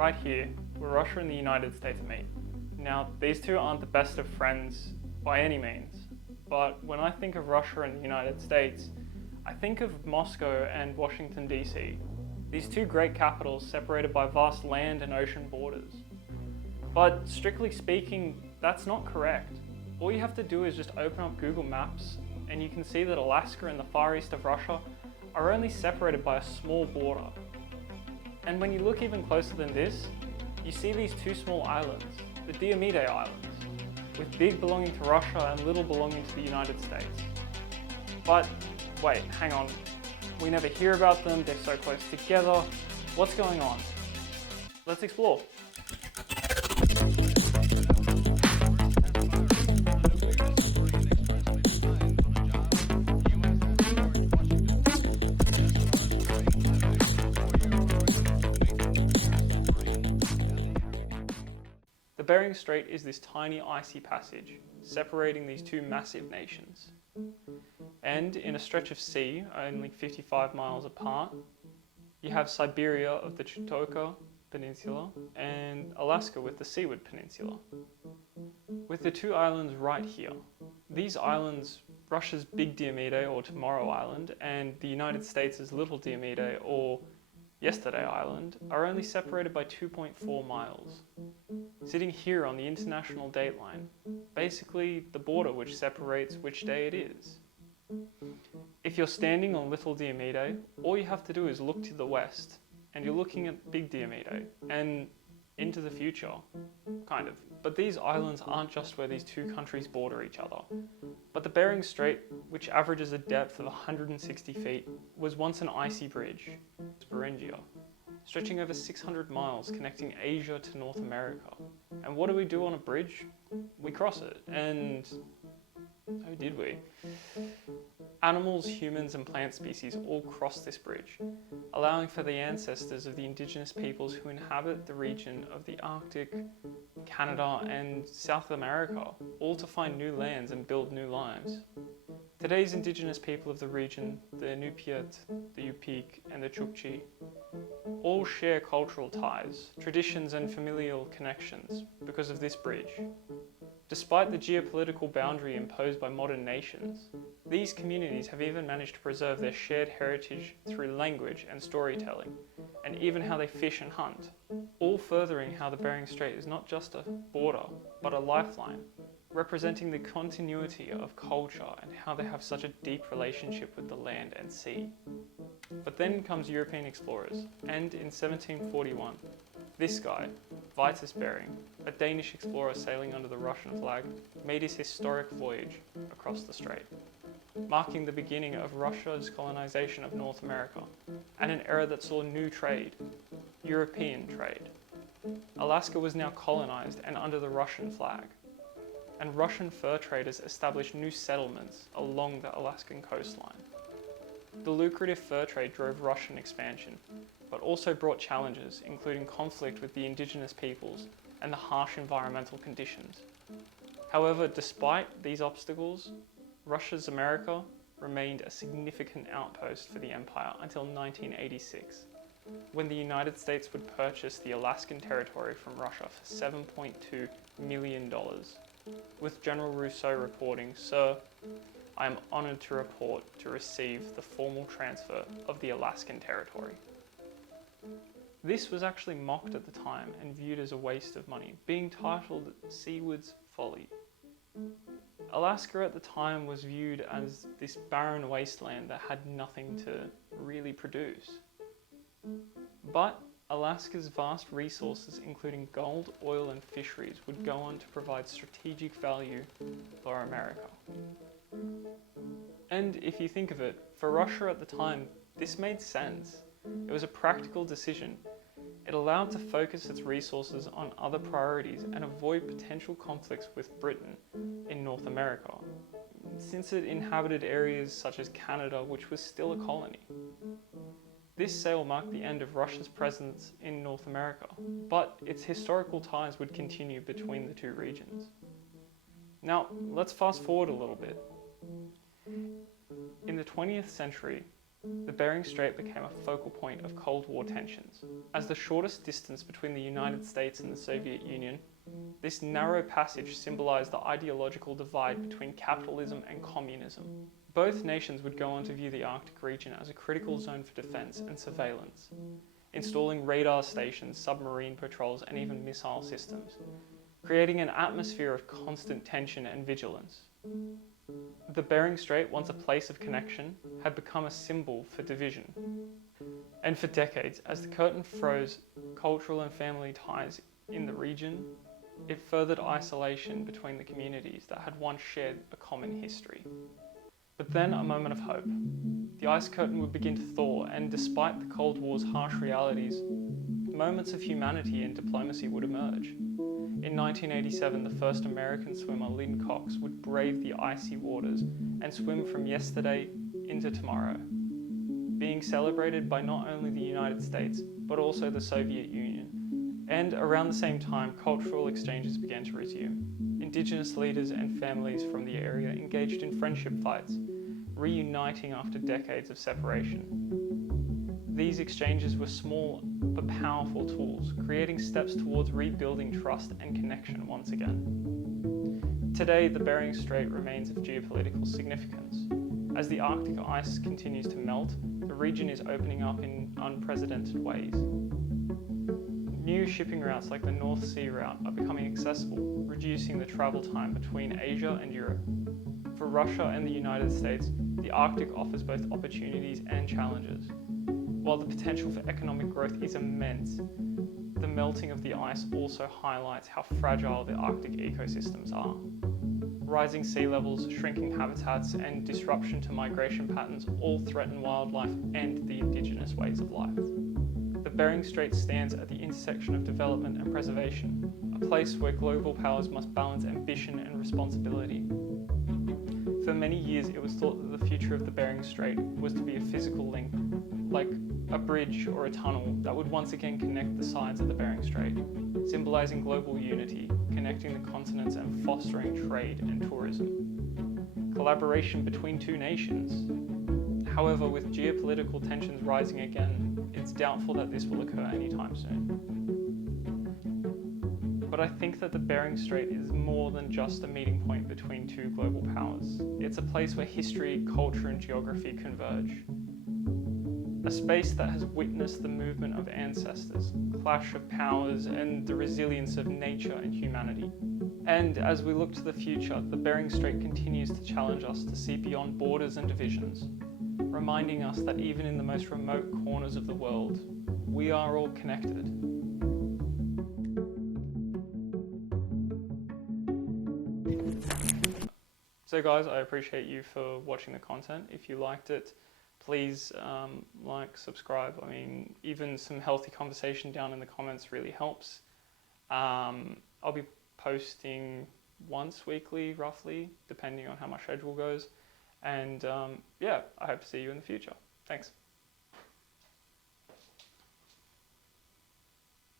right here, where Russia and the United States meet. Now, these two aren't the best of friends by any means, but when I think of Russia and the United States, I think of Moscow and Washington DC, these two great capitals separated by vast land and ocean borders. But strictly speaking, that's not correct. All you have to do is just open up Google Maps and you can see that Alaska and the far east of Russia are only separated by a small border. And when you look even closer than this, you see these two small islands, the Diomede Islands, with big belonging to Russia and little belonging to the United States. But wait, hang on. We never hear about them, they're so close together. What's going on? Let's explore. The Bering Strait is this tiny icy passage separating these two massive nations. And in a stretch of sea, only 55 miles apart, you have Siberia of the Chukotka Peninsula and Alaska with the Seward Peninsula. With the two islands right here, these islands, Russia's Big Diomede or Tomorrow Island and the United States' Little Diomede or Yesterday Island, are only separated by 2.4 miles. Sitting here on the international dateline, basically the border which separates which day it is. If you're standing on Little Diomede, all you have to do is look to the west, and you're looking at Big Diomede, and into the future, kind of. But these islands aren't just where these two countries border each other. But the Bering Strait, which averages a depth of 160 feet, was once an icy bridge, Beringia, stretching over 600 miles connecting Asia to North America. And what do we do on a bridge? We cross it, and oh, did we? Animals, humans and plant species all cross this bridge, allowing for the ancestors of the indigenous peoples who inhabit the region of the Arctic, Canada and South America, all to find new lands and build new lives. Today's indigenous people of the region, the Inupiat, the Yupik and the Chukchi, all share cultural ties, traditions and familial connections because of this bridge. Despite the geopolitical boundary imposed by modern nations, these communities have even managed to preserve their shared heritage through language and storytelling, and even how they fish and hunt, all furthering how the Bering Strait is not just a border, but a lifeline, representing the continuity of culture and how they have such a deep relationship with the land and sea. But then comes European explorers, and in 1741, this guy, Vitus Bering, a Danish explorer sailing under the Russian flag, made his historic voyage across the strait, marking the beginning of Russia's colonization of North America, and an era that saw new trade, European trade. Alaska was now colonized and under the Russian flag, and Russian fur traders established new settlements along the Alaskan coastline. The lucrative fur trade drove Russian expansion, but also brought challenges, including conflict with the indigenous peoples and the harsh environmental conditions. However, despite these obstacles, Russia's America remained a significant outpost for the empire until 1986, when the United States would purchase the Alaskan territory from Russia for $7.2 million. With General Rousseau reporting, "Sir, I am honored to report to receive the formal transfer of the Alaskan territory." This was actually mocked at the time and viewed as a waste of money, being titled Seaward's Folly. Alaska at the time was viewed as this barren wasteland that had nothing to really produce. But Alaska's vast resources, including gold, oil and fisheries, would go on to provide strategic value for America. And if you think of it, for Russia at the time, this made sense. It was a practical decision. It allowed to focus its resources on other priorities and avoid potential conflicts with Britain in North America, since it inhabited areas such as Canada, which was still a colony. This sale marked the end of Russia's presence in North America, but its historical ties would continue between the two regions. Now, let's fast forward a little bit. In the 20th century, The Bering Strait became a focal point of Cold War tensions. As the shortest distance between the United States and the Soviet Union, this narrow passage symbolized the ideological divide between capitalism and communism. Both nations would go on to view the Arctic region as a critical zone for defense and surveillance, installing radar stations, submarine patrols, and even missile systems, creating an atmosphere of constant tension and vigilance. The Bering Strait, once a place of connection, had become a symbol for division. And for decades, as the curtain froze cultural and family ties in the region, it furthered isolation between the communities that had once shared a common history. But then a moment of hope. The ice curtain would begin to thaw, and despite the Cold War's harsh realities, moments of humanity and diplomacy would emerge. In 1987, the first American swimmer, Lynn Cox, would brave the icy waters and swim from yesterday into tomorrow, being celebrated by not only the United States, but also the Soviet Union. And around the same time, cultural exchanges began to resume. Indigenous leaders and families from the area engaged in friendship fights, reuniting after decades of separation. These exchanges were small but powerful tools, creating steps towards rebuilding trust and connection once again. Today, the Bering Strait remains of geopolitical significance. As the Arctic ice continues to melt, the region is opening up in unprecedented ways. New shipping routes like the North Sea route are becoming accessible, reducing the travel time between Asia and Europe. For Russia and the United States, the Arctic offers both opportunities and challenges. While the potential for economic growth is immense, the melting of the ice also highlights how fragile the Arctic ecosystems are. Rising sea levels, shrinking habitats, and disruption to migration patterns all threaten wildlife and the indigenous ways of life. The Bering Strait stands at the intersection of development and preservation, a place where global powers must balance ambition and responsibility. For many years, it was thought that the future of the Bering Strait was to be a physical link, like a bridge or a tunnel that would once again connect the sides of the Bering Strait, symbolizing global unity, connecting the continents and fostering trade and tourism. Collaboration between two nations. However, with geopolitical tensions rising again, it's doubtful that this will occur anytime soon. But I think that the Bering Strait is more than just a meeting point between two global powers. It's a place where history, culture, and geography converge. A space that has witnessed the movement of ancestors, clash of powers, and the resilience of nature and humanity. And as we look to the future, the Bering Strait continues to challenge us to see beyond borders and divisions, reminding us that even in the most remote corners of the world, we are all connected. So guys, I appreciate you for watching the content. If you liked it, please like, subscribe. I mean, even some healthy conversation down in the comments really helps. I'll be posting once weekly, roughly, depending on how my schedule goes. And yeah, I hope to see you in the future. Thanks.